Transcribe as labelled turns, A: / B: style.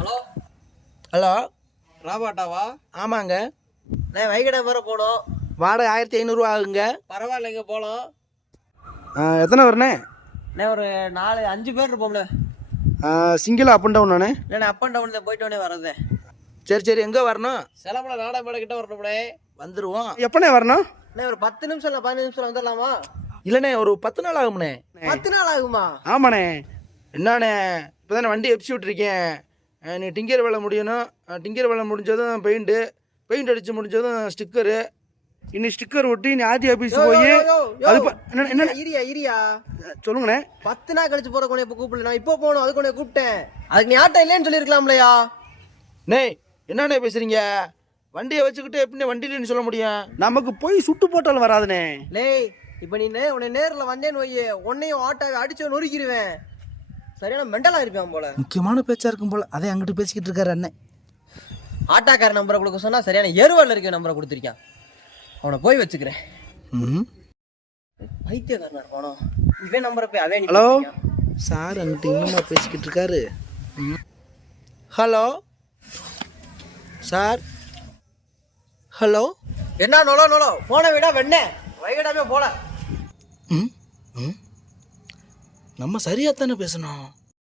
A: Hello?
B: Hello?
A: ராபாட்டாவா?
B: ஆமாங்க.
A: நான் வைகடை வர போனோம்.
B: வாடகை ஆயிரத்தி ஐநூறுரூவா ஆகுங்க.
A: பரவாயில்லைங்க போகலாம்
B: எத்தனை வரண்ணே
A: நான் ஒரு நாலு அஞ்சு பேர் இருப்போம்ல.
B: சிங்கிள் அப் அண்ட் டவுன் நானே
A: இல்லைண்ணே அப் அண்ட் டவுன் போயிட்டு உடனே வரதே
B: சரி சரி எங்கே வரணும்?
A: சிலம்பல நாடா மேடை கிட்ட வரணும்னே
B: வந்துடுவோம் எப்பண்ணே வரணும்?
A: அண்ணே ஒரு பத்து நிமிஷம் இல்லை பதினஞ்சு நிமிஷம் வந்துடலாமா
B: இல்லைண்ணே ஒரு பத்து நாள் ஆகும்ண்ணே.
A: பத்து நாள் ஆகுமா?
B: ஆமாண்ணே. என்னண்ணே இப்போ தானே வண்டி எப்சி விட்ருக்கேன் அஹ் நீ டிங்கர் வேலை முடியணும். டிங்கர் வேலை முடிஞ்சதும் பெயிண்ட்டு. பெயிண்ட் அடித்து முடிஞ்சதும் ஸ்டிக்கரு. இனி ஸ்டிக்கர் ஒட்டி நீ ஆர்டி ஆஃபீஸ்
A: யோ,
B: போய். அது என்ன என்ன?
A: இரியா இரியா.
B: சொல்லுங்கண்ணே
A: பத்து நாள் கழிச்சு போற கொண்டே இப்போ கூப்பிடல. நான் இப்போ போகணும். அது கொண்டே கூப்பிட்டேன். அதுக்கு நீ ஆட்டம் இல்லைன்னு சொல்லியிருக்கலாம்லையா?
B: நே என்னண்ணே பேசுறீங்க? வண்டியை வச்சுக்கிட்டு எப்படி வண்டியிலன்னு சொல்ல முடியும்? நமக்கு போய் சுட்டு போட்டாலும் வராதுண்ணே.
A: லேய் இப்போ நீ நே உன்னை நேரில் வந்தேன்னு வையே. உன்னையும் ஆட்டோவை அடிச்சு நொறுக்கிடுவேன் சரியான மெண்டலாக இருப்பேன் போல.
B: முக்கியமான பேச்சா இருக்கும் போல. அதை அங்கிட்டு பேசிக்கிட்டு இருக்காரு அண்ணன்.
A: ஆட்டாக்கார நம்பரை கொடுக்க சொன்னா சரியான எருவாள் இருக்க நம்பரை கொடுத்துருக்கான். அவனை போய் வச்சுக்கிறேன்.
B: ம்
A: பைத்தியக்காரனா இருப்பானோ? இவன் நம்பரை போய் அவன்
B: ஹலோ? சார் அங்கிட்டு இன்னுமா பேசிக்கிட்டு இருக்காரு. ஹலோ? சார்? ஹலோ?
A: என்ன நொலோ நொலோ? போன விடா வெண்ண. வைகடாமே போல.
B: ம்? ம்? நம்ம சரியாக தானே பேசணும்?